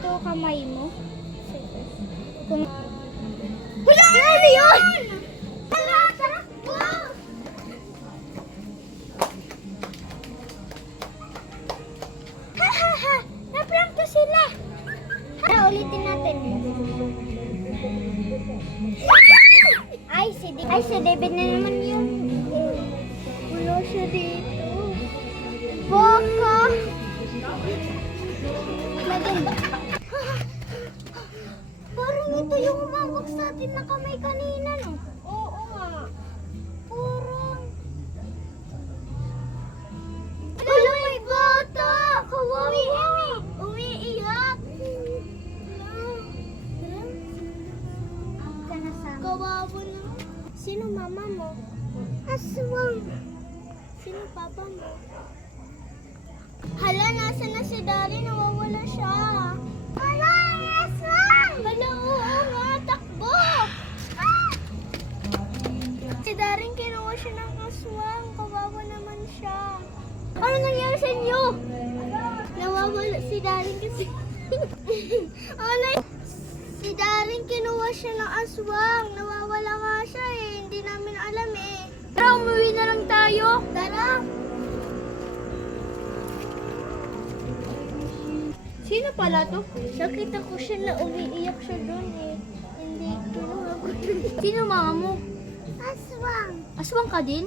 dito kamay mo. Kung... Wala! Ano yun? Wala! Tarakbo! Ha ha ha! Na-prank ko sila! Ulitin natin. Ay, si David na naman yun. Wala siya dito. Baka. Parang ito yung umawag sa atin na kamay kanina, no? Oo nga. Parang. Wala, may bata! Kawawa! Umiiyak! Kawawa na. Sino mama mo? Aswang. Sino papa mo? Hala, nasa na si Dari? Nawawala siya. Hala, aswang! Hala, oo nga, takbo! Si Daring kinuha siya ng aswang. Kawawa naman siya. Ano nangyari sa inyo? Nawawala si Daring kasi. Ano? Si Daring kinuha siya ng aswang. Nawawala nga siya eh. Hindi namin alam eh. Tara, umuwi na lang tayo. Tara. Sino pala to? Nakita ko siya na umiiyak siya doon eh. Hindi kinuha ko. Sino mama mo? Aswang. Aswang ka din?